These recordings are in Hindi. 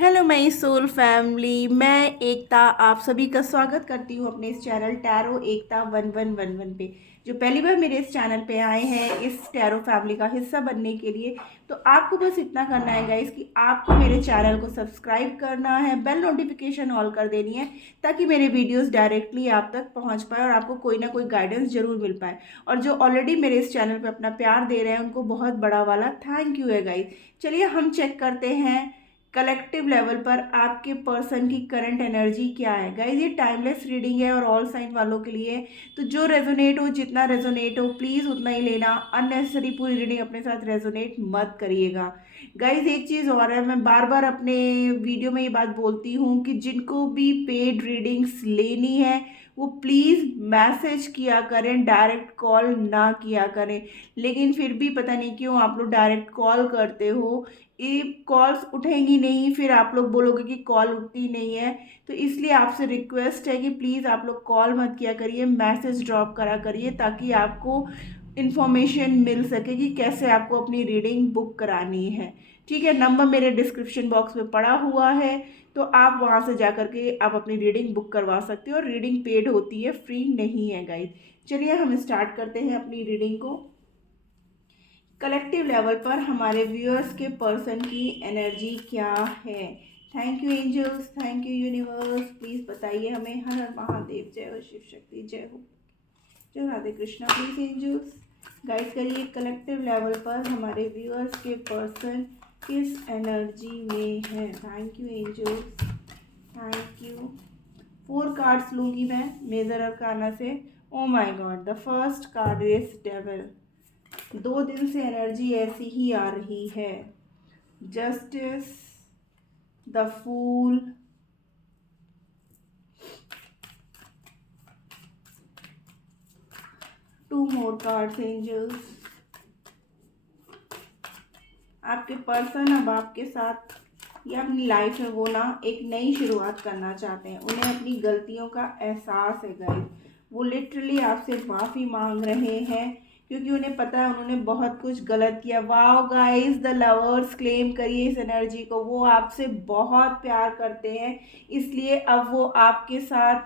हेलो माय सोल फैमिली, मैं एकता आप सभी का स्वागत करती हूँ अपने इस चैनल टैरो एकता 1111 पे। जो पहली बार मेरे इस चैनल पे आए हैं इस टैरो फैमिली का हिस्सा बनने के लिए, तो आपको बस इतना करना है गाइस कि आपको मेरे चैनल को सब्सक्राइब करना है, बेल नोटिफिकेशन ऑल कर देनी है ताकि मेरे वीडियोस डायरेक्टली आप तक पहुंच पाए और आपको कोई ना कोई गाइडेंस जरूर मिल पाए। और जो ऑलरेडी मेरे इस चैनल पे अपना प्यार दे रहे हैं उनको बहुत बड़ा वाला थैंक यू है गाइस। चलिए हम चेक करते हैं कलेक्टिव लेवल पर आपके पर्सन की करंट एनर्जी क्या है। गाइज ये टाइमलेस रीडिंग है और ऑल साइन वालों के लिए, तो जो रेजोनेट हो, जितना रेजोनेट हो प्लीज़ उतना ही लेना। अननेसेसरी पूरी रीडिंग अपने साथ रेजोनेट मत करिएगा। गाइज एक चीज़ और है, मैं बार बार अपने वीडियो में ये बात बोलती हूँ कि जिनको भी पेड रीडिंग्स लेनी है वो प्लीज़ मैसेज किया करें, डायरेक्ट कॉल ना किया करें। लेकिन फिर भी पता नहीं क्यों आप लोग डायरेक्ट कॉल करते हो, ये कॉल्स उठेंगी नहीं, फिर आप लोग बोलोगे कि कॉल उठती नहीं है। तो इसलिए आपसे रिक्वेस्ट है कि प्लीज़ आप लोग कॉल मत किया करिए, मैसेज ड्रॉप करा करिए ताकि आपको इन्फॉर्मेशन मिल सके कि कैसे आपको अपनी रीडिंग बुक करानी है। ठीक है, नंबर मेरे डिस्क्रिप्शन बॉक्स में पड़ा हुआ है, तो आप वहाँ से जा करके आप अपनी रीडिंग बुक करवा सकते हो। और रीडिंग पेड होती है, फ्री नहीं है गाइज। चलिए हम स्टार्ट करते हैं अपनी रीडिंग को। कलेक्टिव लेवल पर हमारे व्यूअर्स के पर्सन की एनर्जी क्या है। Thank you angels, thank you universe, please बताइए हमें। हर हर महादेव, जय हो शिव शक्ति, जय हो, जय Radhe Krishna. Please angels guide करिए कलेक्टिव लेवल पर हमारे व्यूअर्स के पर्सन किस एनर्जी में है। Thank you angels, thank you. 4 cards लूँगी मैं मेजर अरकाना से। Oh my god, the first card is devil. 2 दिन से एनर्जी ऐसी ही आ रही है। Justice, the fool, 2 more cards angels. आपके पर्सन अब आपके साथ या अपनी लाइफ में वो ना एक नई शुरुआत करना चाहते हैं। उन्हें अपनी गलतियों का एहसास है गाइस। वो लिटरली आपसे माफ़ी मांग रहे हैं क्योंकि उन्हें पता है उन्होंने बहुत कुछ गलत किया। Wow guys, the lovers, claim करिए इस एनर्जी को। वो आपसे बहुत प्यार करते हैं, इसलिए अब वो आपके साथ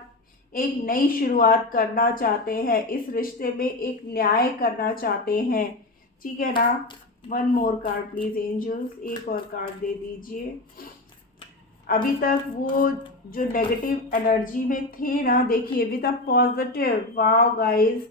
एक नई शुरुआत करना चाहते हैं। इस रिश्ते में एक न्याय करना चाहते हैं। ठीक है ना। 1 मोर कार्ड प्लीज एंजल्स, एक और कार्ड दे दीजिए। अभी तक वो जो नेगेटिव एनर्जी में थे ना, देखिए with a positive, wow guys,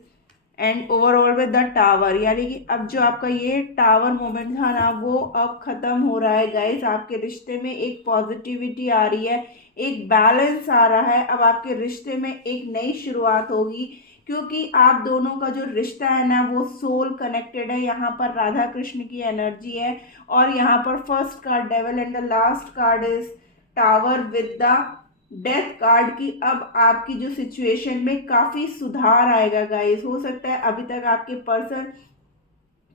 and overall with the tower, यानी कि अब जो आपका ये टावर मोमेंट था ना वो अब खत्म हो रहा है गाइस। आपके रिश्ते में एक पॉजिटिविटी आ रही है, एक बैलेंस आ रहा है। अब आपके रिश्ते में एक नई शुरुआत होगी क्योंकि आप दोनों का जो रिश्ता है ना वो सोल कनेक्टेड है। यहाँ पर राधा कृष्ण की एनर्जी है और यहाँ पर first card devil and the last card is tower with the death card की। अब आपकी जो सिचुएशन में काफ़ी सुधार आएगा गाइस। हो सकता है अभी तक आपके पर्सन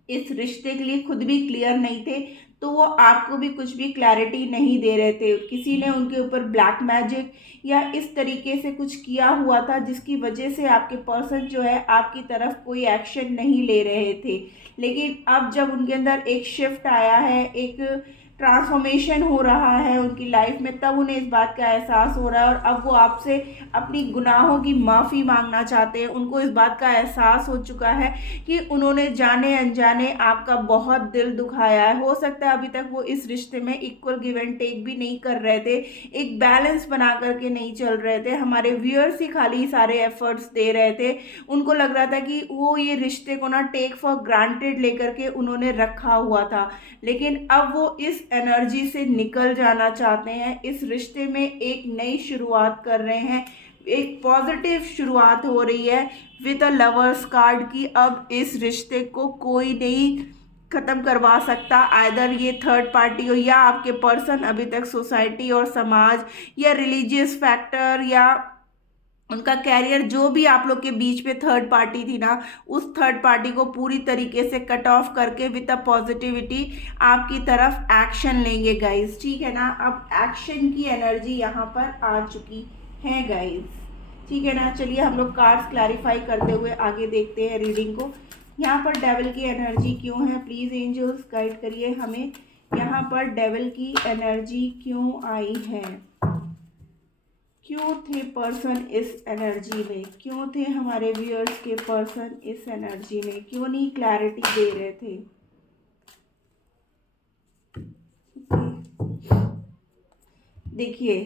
इस रिश्ते के लिए खुद भी क्लियर नहीं थे, तो वो आपको भी कुछ भी क्लैरिटी नहीं दे रहे थे। किसी ने उनके ऊपर ब्लैक मैजिक या इस तरीके से कुछ किया हुआ था जिसकी वजह से आपके पर्सन जो है आपकी तरफ कोई एक्शन नहीं ले रहे थे। लेकिन अब जब उनके अंदर एक शिफ्ट आया है, एक ट्रांसफॉर्मेशन हो रहा है उनकी लाइफ में, तब उन्हें इस बात का एहसास हो रहा है और अब वो आपसे अपनी गुनाहों की माफ़ी मांगना चाहते हैं। उनको इस बात का एहसास हो चुका है कि उन्होंने जाने अनजाने आपका बहुत दिल दुखाया है। हो सकता है अभी तक वो इस रिश्ते में इक्वल गिव एंड टेक भी नहीं कर रहे थे, एक बैलेंस बना करके नहीं चल रहे थे। हमारे व्यूअर्स ही खाली सारे एफर्ट्स दे रहे थे। उनको लग रहा था कि वो ये रिश्ते को ना टेक फॉर ग्रांटेड लेकर के उन्होंने रखा हुआ था, लेकिन अब वो इस एनर्जी से निकल जाना चाहते हैं। इस रिश्ते में एक नई शुरुआत कर रहे हैं, एक पॉजिटिव शुरुआत हो रही है विद अ लवर्स कार्ड की। अब इस रिश्ते को कोई नहीं खत्म करवा सकता। आइदर ये थर्ड पार्टी हो या आपके पर्सन अभी तक सोसाइटी और समाज या रिलीजियस फैक्टर या उनका कैरियर, जो भी आप लोग के बीच में थर्ड पार्टी थी ना, उस थर्ड पार्टी को पूरी तरीके से कट ऑफ करके विद अ पॉजिटिविटी आपकी तरफ एक्शन लेंगे गाइस। ठीक है ना। अब एक्शन की एनर्जी यहाँ पर आ चुकी है गाइस। ठीक है ना। चलिए हम लोग कार्ड्स क्लैरिफाई करते हुए आगे देखते हैं रीडिंग को। यहाँ पर डेविल की एनर्जी क्यों है, प्लीज़ एंजल्स गाइड करिए हमें। यहाँ पर डेविल की एनर्जी क्यों आई है, क्यों थे पर्सन इस एनर्जी में, क्यों थे हमारे व्यूअर्स के पर्सन इस एनर्जी में, क्यों नहीं क्लैरिटी दे रहे थे। देखिए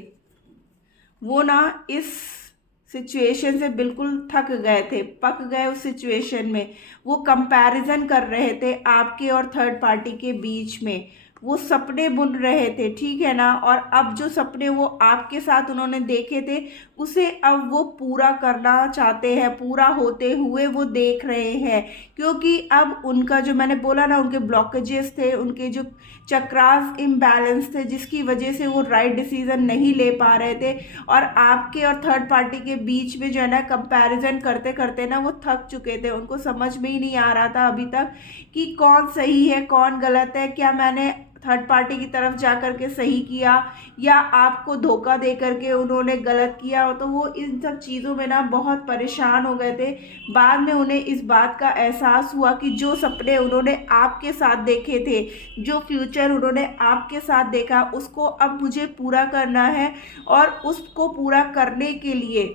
वो ना इस सिचुएशन से बिल्कुल थक गए थे, पक गए उस सिचुएशन में। वो कंपैरिजन कर रहे थे आपके और थर्ड पार्टी के बीच में, वो सपने बुन रहे थे, ठीक है ना। और अब जो सपने वो आपके साथ उन्होंने देखे थे उसे अब वो पूरा करना चाहते हैं, पूरा होते हुए वो देख रहे हैं। क्योंकि अब उनका जो मैंने बोला ना, उनके ब्लॉकेजेस थे, उनके जो चक्रास इम्बैलेंस थे, जिसकी वजह से वो राइट डिसीजन नहीं ले पा रहे थे। और आपके और थर्ड पार्टी के बीच में जो है ना, कंपैरिजन करते करते ना वो थक चुके थे। उनको समझ में ही नहीं आ रहा था अभी तक कि कौन सही है कौन गलत है, क्या मैंने थर्ड पार्टी की तरफ जा कर के सही किया या आपको धोखा दे करके उन्होंने गलत किया। तो वो इन सब चीज़ों में ना बहुत परेशान हो गए थे। बाद में उन्हें इस बात का एहसास हुआ कि जो सपने उन्होंने आपके साथ देखे थे, जो फ्यूचर उन्होंने आपके साथ देखा, उसको अब मुझे पूरा करना है। और उसको पूरा करने के लिए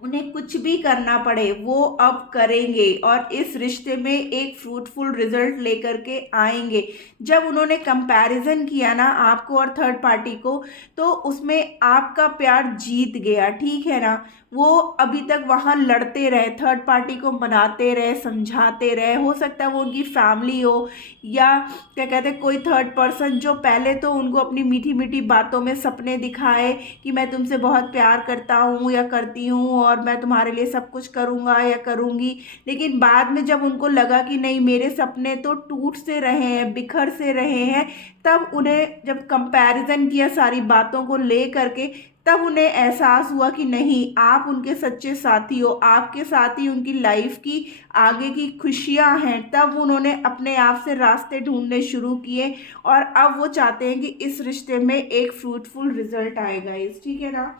उन्हें कुछ भी करना पड़े वो अब करेंगे और इस रिश्ते में एक फ्रूटफुल रिजल्ट लेकर के आएंगे। जब उन्होंने कंपैरिजन किया ना आपको और थर्ड पार्टी को, तो उसमें आपका प्यार जीत गया, ठीक है ना। वो अभी तक वहाँ लड़ते रहे, थर्ड पार्टी को मनाते रहे, समझाते रहे। हो सकता है वो उनकी फैमिली हो या क्या कहते हैं कोई थर्ड पर्सन, जो पहले तो उनको अपनी मीठी मीठी बातों में सपने दिखाए कि मैं तुमसे बहुत प्यार करता हूँ या करती हूँ और मैं तुम्हारे लिए सब कुछ करूँगा या करूँगी। लेकिन बाद में जब उनको लगा कि नहीं, मेरे सपने तो टूट से रहे हैं, बिखर से रहे हैं, तब उन्हें जब कंपैरिजन किया सारी बातों को ले करके, तब उन्हें एहसास हुआ कि नहीं, आप उनके सच्चे साथी हो, आपके साथ ही उनकी लाइफ की आगे की खुशियां हैं। तब उन्होंने अपने आप से रास्ते ढूंढने शुरू किए और अब वो चाहते हैं कि इस रिश्ते में एक फ्रूटफुल रिजल्ट आएगा इस, ठीक है ना।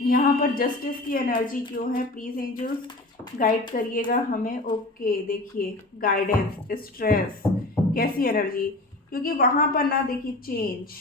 यहाँ पर जस्टिस की एनर्जी क्यों है, प्लीज एंजल्स गाइड करिएगा हमें। ओके देखिए, गाइडेंस, स्ट्रेस, कैसी एनर्जी, क्योंकि वहां पर ना देखिए चेंज,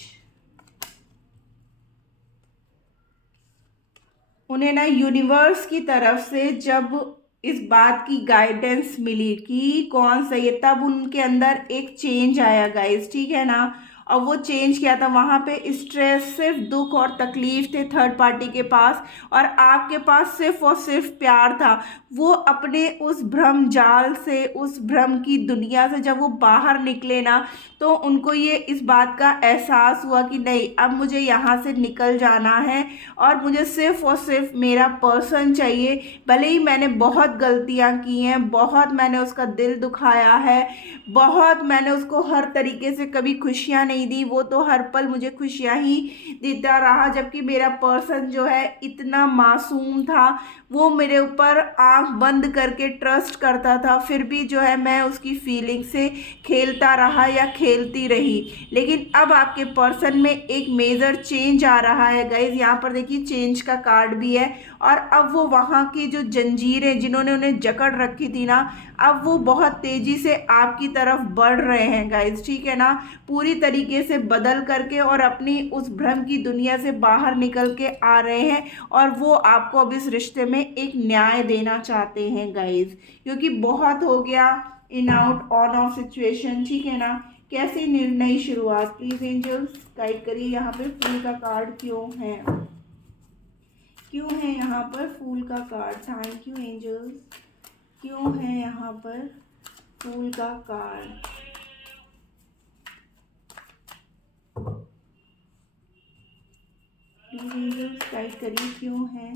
उन्हें ना यूनिवर्स की तरफ से जब इस बात की गाइडेंस मिली कि कौन सही है, तब उनके अंदर एक चेंज आया गाइस, ठीक है ना। और वो चेंज क्या था, वहाँ पे स्ट्रेस, सिर्फ दुख और तकलीफ थे थर्ड पार्टी के पास, और आपके पास सिर्फ और सिर्फ प्यार था। वो अपने उस भ्रम जाल से, उस भ्रम की दुनिया से जब वो बाहर निकले ना, तो उनको ये इस बात का एहसास हुआ कि नहीं, अब मुझे यहाँ से निकल जाना है और मुझे सिर्फ और सिर्फ मेरा पर्सन चाहिए। भले ही मैंने बहुत गलतियाँ की हैं, बहुत मैंने उसका दिल दुखाया है, बहुत मैंने उसको हर तरीके से कभी खुशियाँ नहीं दी, वो तो हर पल मुझे खुशियाँ ही देता रहा। जबकि मेरा पर्सन जो है इतना मासूम था, वो मेरे ऊपर आंख बंद करके ट्रस्ट करता था, फिर भी जो है मैं उसकी फीलिंग से खेलता रहा या खेलती रही। लेकिन अब आपके पर्सन में एक मेजर चेंज आ रहा है गाइज। यहाँ पर देखिए चेंज का कार्ड भी है, और अब वो वहाँ की जो जंजीरें जिन्होंने उन्हें जकड़ रखी थी ना, अब वो बहुत तेजी से आपकी तरफ बढ़ रहे हैं गाइज, ठीक है ना। पूरी तरीके से बदल करके और अपनी उस भ्रम की दुनिया से बाहर निकल के आ रहे हैं, और वो आपको अब इस रिश्ते में एक न्याय देना चाहते हैं गाइज। क्योंकि बहुत हो गया in out on off situation, ठीक है ना। कैसी नई शुरुआत, प्लीज एंजल्स गाइड करिए। यहाँ पे फूल का कार्ड क्यों है, क्यों है यहाँ पर फूल का कार्ड, थैंक यू एंजल्स। क्यों है यहाँ पर फूल का कार्ड, प्लीज एंजल्स गाइड करिए क्यों है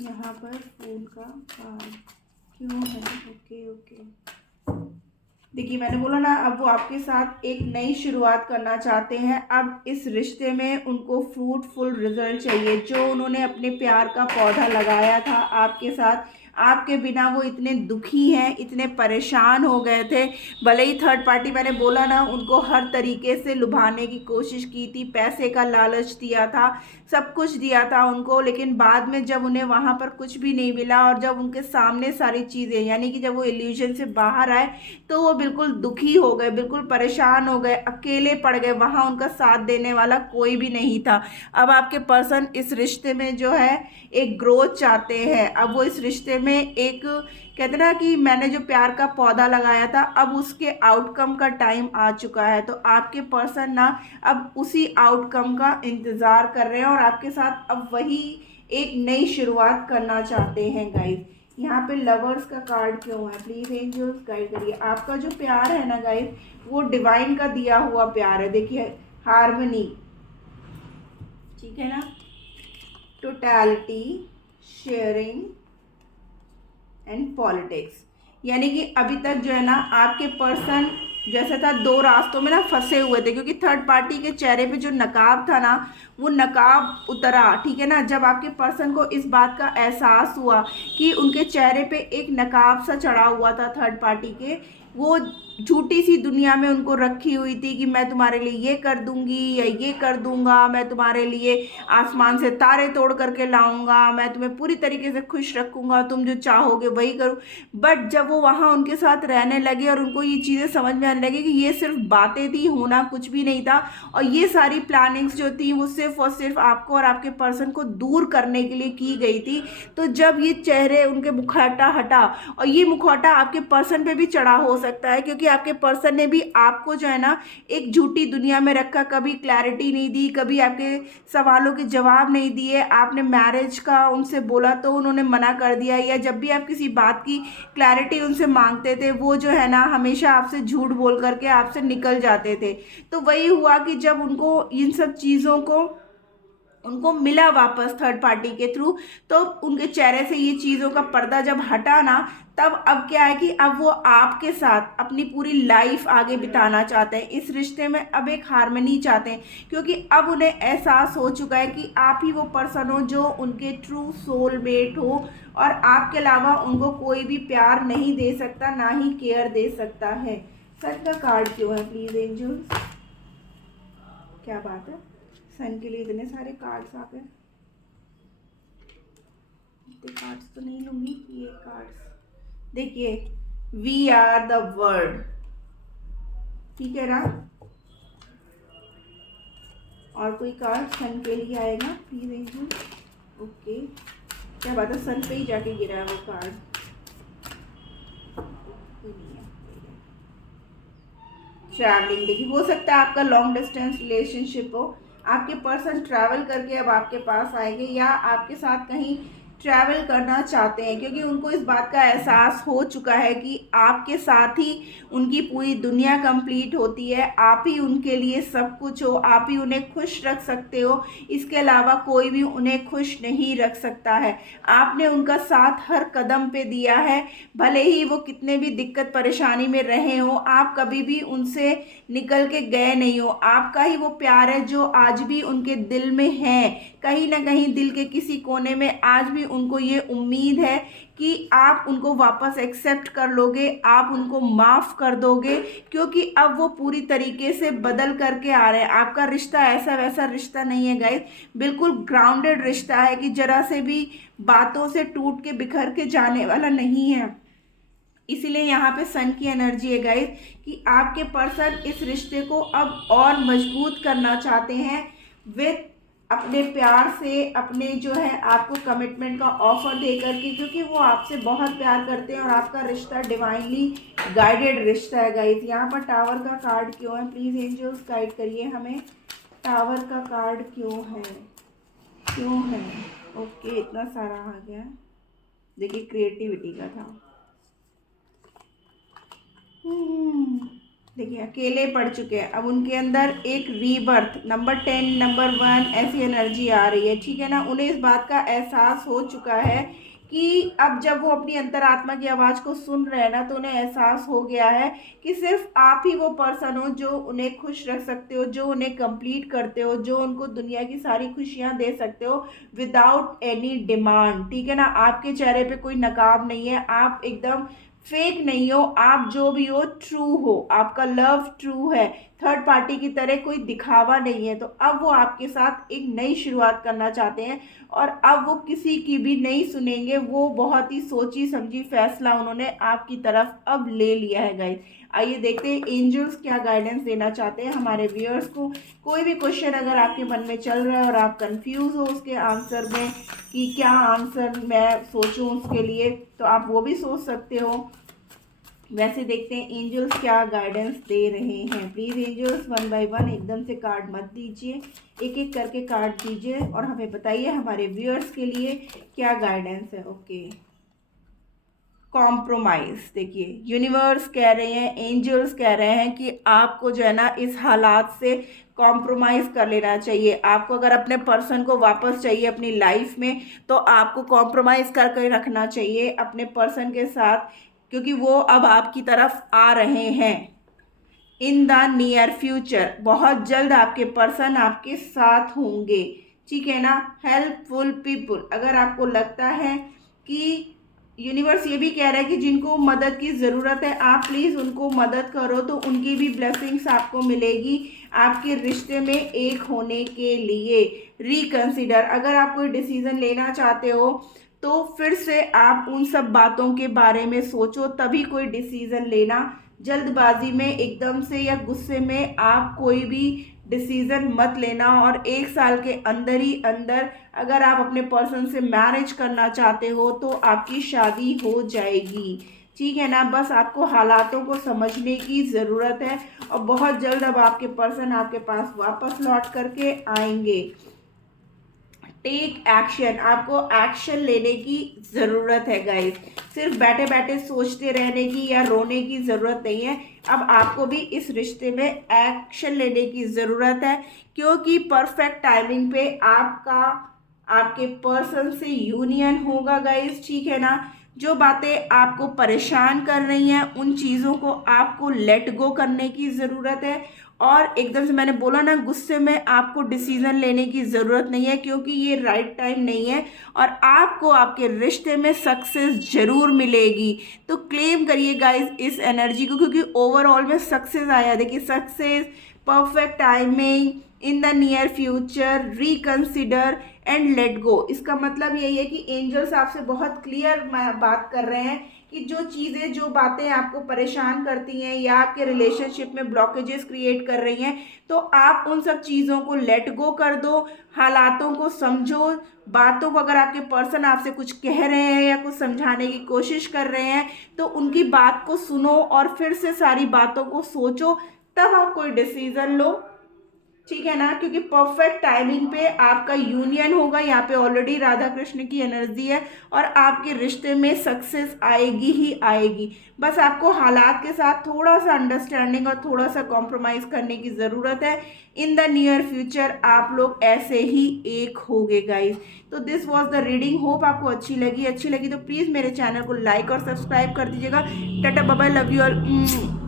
यहाँ पर फूल का कार्ड, क्यों है। ओके ओके, देखिए मैंने बोला ना, अब वो आपके साथ एक नई शुरुआत करना चाहते हैं। अब इस रिश्ते में उनको फ्रूटफुल रिजल्ट चाहिए। जो उन्होंने अपने प्यार का पौधा लगाया था आपके साथ, आपके बिना वो इतने दुखी हैं, इतने परेशान हो गए थे। भले ही थर्ड पार्टी, मैंने बोला ना, उनको हर तरीके से लुभाने की कोशिश की थी, पैसे का लालच दिया था, सब कुछ दिया था उनको, लेकिन बाद में जब उन्हें वहाँ पर कुछ भी नहीं मिला और जब उनके सामने सारी चीज़ें, यानी कि जब वो इल्यूजन से बाहर आए, तो वो बिल्कुल दुखी हो गए, बिल्कुल परेशान हो गए, अकेले पड़ गए। वहाँ उनका साथ देने वाला कोई भी नहीं था। अब आपके पर्सन इस रिश्ते में जो है एक ग्रोथ चाहते हैं। अब वो इस रिश्ते में एक, कहते ना कि मैंने जो प्यार का पौधा लगाया था, अब उसके आउटकम का टाइम आ चुका है। तो आपके पर्सन ना अब उसी आउटकम का इंतज़ार कर रहे हैं और आपके साथ अब वही एक नई शुरुआत करना चाहते हैं गाइस। यहाँ पे लवर्स का कार्ड क्यों है? प्लीज़ एंजल्स गाइड करिए। आपका जो प्यार है ना गाइस, वो डिवाइन का दिया हुआ प्यार है। देखिए, हार्मनी, ठीक है ना, टोटलिटी, शेयरिंग एंड पॉलिटिक्स। यानी कि अभी तक जो है ना आपके पर्सन जैसे था, दो रास्तों में ना फंसे हुए थे, क्योंकि थर्ड पार्टी के चेहरे पे जो नकाब था ना, वो नकाब उतरा, ठीक है ना। जब आपके पर्सन को इस बात का एहसास हुआ कि उनके चेहरे पे एक नकाब सा चढ़ा हुआ था थर्ड पार्टी के, वो झूठी सी दुनिया में उनको रखी हुई थी कि मैं तुम्हारे लिए ये कर दूंगी या ये कर दूंगा, मैं तुम्हारे लिए आसमान से तारे तोड़ करके लाऊंगा, मैं तुम्हें पूरी तरीके से खुश रखूंगा, तुम जो चाहोगे वही करूँ। बट जब वो वहाँ उनके साथ रहने लगे और उनको ये चीज़ें समझ में आने लगी कि ये सिर्फ बातें थी, होना कुछ भी नहीं था, और ये सारी प्लानिंग्स जो थी वो सिर्फ और सिर्फ आपको और आपके पर्सन को दूर करने के लिए की गई थी। तो जब ये चेहरे उनके मुखौटा हटा, और ये मुखौटा आपके पर्सन पे भी चढ़ा हो सकता है, क्योंकि आपके पर्सन ने भी आपको जो है ना एक झूठी दुनिया में रखा, कभी क्लैरिटी नहीं दी, कभी आपके सवालों के जवाब नहीं दिए। आपने मैरिज का उनसे बोला तो उन्होंने मना कर दिया, या जब भी आप किसी बात की क्लैरिटी उनसे मांगते थे, वो जो है ना हमेशा आपसे झूठ बोल करके आपसे निकल जाते थे। तो वही हुआ कि जब उनको इन सब चीज़ों को उनको मिला वापस थर्ड पार्टी के थ्रू, तो उनके चेहरे से ये चीज़ों का पर्दा जब हटा ना, तब अब क्या है कि अब वो आपके साथ अपनी पूरी लाइफ आगे बिताना चाहते हैं। इस रिश्ते में अब एक हार्मनी चाहते हैं, क्योंकि अब उन्हें एहसास हो चुका है कि आप ही वो पर्सन हो जो उनके ट्रू सोलमेट हो, और आपके अलावा उनको कोई भी प्यार नहीं दे सकता, ना ही केयर दे सकता है। सन का कार्ड क्यों है? प्लीज़ एंजल, क्या बात है, सन के लिए इतने सारे कार्ड्स आ गए। इतने कार्ड्स तो नहीं लूँगी, ये कार्ड्स देखिए, वी आर द वर्ड, ठीक है ना। और कोई कार्ड सन के लिए आएगा? प्लीज एंजल, ओके, क्या बात है, सन पे ही जाके गिरा है वो कार्ड। ट्रैवलिंग, देखिए हो सकता है आपका लॉन्ग डिस्टेंस रिलेशनशिप हो, आपके पर्सन ट्रैवल करके अब आपके पास आएंगे, या आपके साथ कहीं ट्रैवल करना चाहते हैं, क्योंकि उनको इस बात का एहसास हो चुका है कि आपके साथ ही उनकी पूरी दुनिया कंप्लीट होती है, आप ही उनके लिए सब कुछ हो, आप ही उन्हें खुश रख सकते हो, इसके अलावा कोई भी उन्हें खुश नहीं रख सकता है। आपने उनका साथ हर कदम पे दिया है, भले ही वो कितने भी दिक्कत परेशानी में रहे हो, आप कभी भी उनसे निकल के गए नहीं हो। आपका ही वो प्यार है जो आज भी उनके दिल में है, कहीं ना कहीं दिल के किसी कोने में आज भी उनको ये उम्मीद है कि आप उनको वापस एक्सेप्ट कर लोगे, आप उनको माफ़ कर दोगे, क्योंकि अब वो पूरी तरीके से बदल करके आ रहे हैं। आपका रिश्ता ऐसा वैसा रिश्ता नहीं है गाइस, बिल्कुल ग्राउंडेड रिश्ता है कि जरा से भी बातों से टूट के बिखर के जाने वाला नहीं है। इसीलिए यहाँ पे सन की एनर्जी है गाइस कि आपके पर्सन इस रिश्ते को अब और मजबूत करना चाहते हैं विथ अपने प्यार से, अपने जो है आपको कमिटमेंट का ऑफर दे करके, क्योंकि वो आपसे बहुत प्यार करते हैं और आपका रिश्ता डिवाइनली गाइडेड रिश्ता है गाइस। यहाँ पर टावर का कार्ड क्यों है? प्लीज़ एंजल्स गाइड करिए हमें, टावर का कार्ड क्यों है, क्यों है? ओके, इतना सारा आ गया, देखिए क्रिएटिविटी का था। देखिए अकेले पड़ चुके हैं, अब उनके अंदर एक रीबर्थ, नंबर 10, नंबर 1 ऐसी एनर्जी आ रही है, ठीक है ना। उन्हें इस बात का एहसास हो चुका है कि अब जब वो अपनी अंतरात्मा की आवाज़ को सुन रहे हैं ना, तो उन्हें एहसास हो गया है कि सिर्फ आप ही वो पर्सन हो जो उन्हें खुश रख सकते हो, जो उन्हें कंप्लीट करते हो, जो उनको दुनिया की सारी खुशियाँ दे सकते हो विदाउट एनी डिमांड। ठीक है ना, आपके चेहरे पे कोई नकाब नहीं है, आप एकदम फेक नहीं हो, आप जो भी हो ट्रू हो, आपका लव ट्रू है, थर्ड पार्टी की तरह कोई दिखावा नहीं है। तो अब वो आपके साथ एक नई शुरुआत करना चाहते हैं और अब वो किसी की भी नहीं सुनेंगे। वो बहुत ही सोची समझी फैसला उन्होंने आपकी तरफ अब ले लिया है गाइस। आइए देखते हैं एंजल्स क्या गाइडेंस देना चाहते हैं हमारे व्यूअर्स को। कोई भी क्वेश्चन अगर आपके मन में चल रहा है और आप कंफ्यूज हो उसके आंसर में कि क्या आंसर मैं सोचूं उसके लिए, तो आप वो भी सोच सकते हो। वैसे देखते हैं एंजल्स क्या गाइडेंस दे रहे हैं। Please angels one by one एकदम से कार्ड मत दीजिए, एक एक करके कार्ड दीजिए और हमें बताइए हमारे व्यूअर्स के लिए क्या गाइडेंस है। Okay, compromise. देखिए यूनिवर्स कह रहे हैं, एंजल्स कह रहे हैं कि आपको जो है ना इस हालात से कॉम्प्रोमाइज़ कर लेना चाहिए। आपको अगर अपने पर्सन को वापस चाहिए अपनी लाइफ में, तो आपको कॉम्प्रोमाइज़ करके रखना चाहिए अपने पर्सन के साथ, क्योंकि वो अब आपकी तरफ आ रहे हैं इन द नियर फ्यूचर। बहुत जल्द आपके पर्सन आपके साथ होंगे। ठीक है ना, हेल्पफुल पीपुल। अगर आपको लगता है कि यूनिवर्स ये भी कह रहा है कि जिनको मदद की ज़रूरत है आप प्लीज़ उनको मदद करो, तो उनकी भी ब्लेसिंग्स आपको मिलेगी आपके रिश्ते में एक होने के लिए। रिकंसिडर, अगर आप कोई डिसीज़न लेना चाहते हो तो फिर से आप उन सब बातों के बारे में सोचो, तभी कोई डिसीज़न लेना। जल्दबाजी में एकदम से या गुस्से में आप कोई भी डिसीज़न मत लेना। और 1 साल के अंदर ही अंदर अगर आप अपने पर्सन से मैरिज करना चाहते हो तो आपकी शादी हो जाएगी। ठीक है ना, बस आपको हालातों को समझने की ज़रूरत है और बहुत जल्द अब आपके पर्सन आपके पास वापस लौट करके आएंगे। टेक एक्शन, आपको एक्शन लेने की ज़रूरत है गाइस। सिर्फ बैठे बैठे सोचते रहने की या रोने की ज़रूरत नहीं है। अब आपको भी इस रिश्ते में एक्शन लेने की ज़रूरत है, क्योंकि परफेक्ट टाइमिंग पे आपका आपके पर्सन से यूनियन होगा गाइस। ठीक है ना, जो बातें आपको परेशान कर रही हैं उन चीज़ों को आपको लेट गो करने की ज़रूरत है। और एकदम से मैंने बोला ना, गुस्से में आपको डिसीज़न लेने की ज़रूरत नहीं है, क्योंकि ये राइट टाइम नहीं है और आपको आपके रिश्ते में सक्सेस ज़रूर मिलेगी। तो क्लेम करिए गाइस इस एनर्जी को, क्योंकि ओवरऑल में सक्सेस आया। देखिए, success, perfect timing, in the near future, reconsider and let go. इसका मतलब यही है कि एंजल्स आपसे बहुत क्लियर बात कर रहे हैं कि जो चीज़ें, जो बातें आपको परेशान करती हैं या आपके रिलेशनशिप में ब्लॉकेजेस क्रिएट कर रही हैं, तो आप उन सब चीज़ों को लेट गो कर दो, हालातों को समझो, बातों को, अगर आपके पर्सन आपसे कुछ कह रहे हैं या कुछ समझाने की कोशिश कर रहे हैं तो उनकी बात को सुनो और फिर से सारी बातों को सोचो, तब आप कोई डिसीज़न लो। ठीक है ना, क्योंकि परफेक्ट टाइमिंग पे आपका यूनियन होगा। यहाँ पे ऑलरेडी राधा कृष्ण की एनर्जी है और आपके रिश्ते में सक्सेस आएगी ही आएगी। बस आपको हालात के साथ थोड़ा सा अंडरस्टैंडिंग और थोड़ा सा कॉम्प्रोमाइज़ करने की ज़रूरत है। इन द नियर फ्यूचर आप लोग ऐसे ही एक होगे गाइस। तो this was the reading, hope आपको अच्छी लगी तो प्लीज़ मेरे चैनल को लाइक और सब्सक्राइब कर दीजिएगा। Tata bye bye, love you all.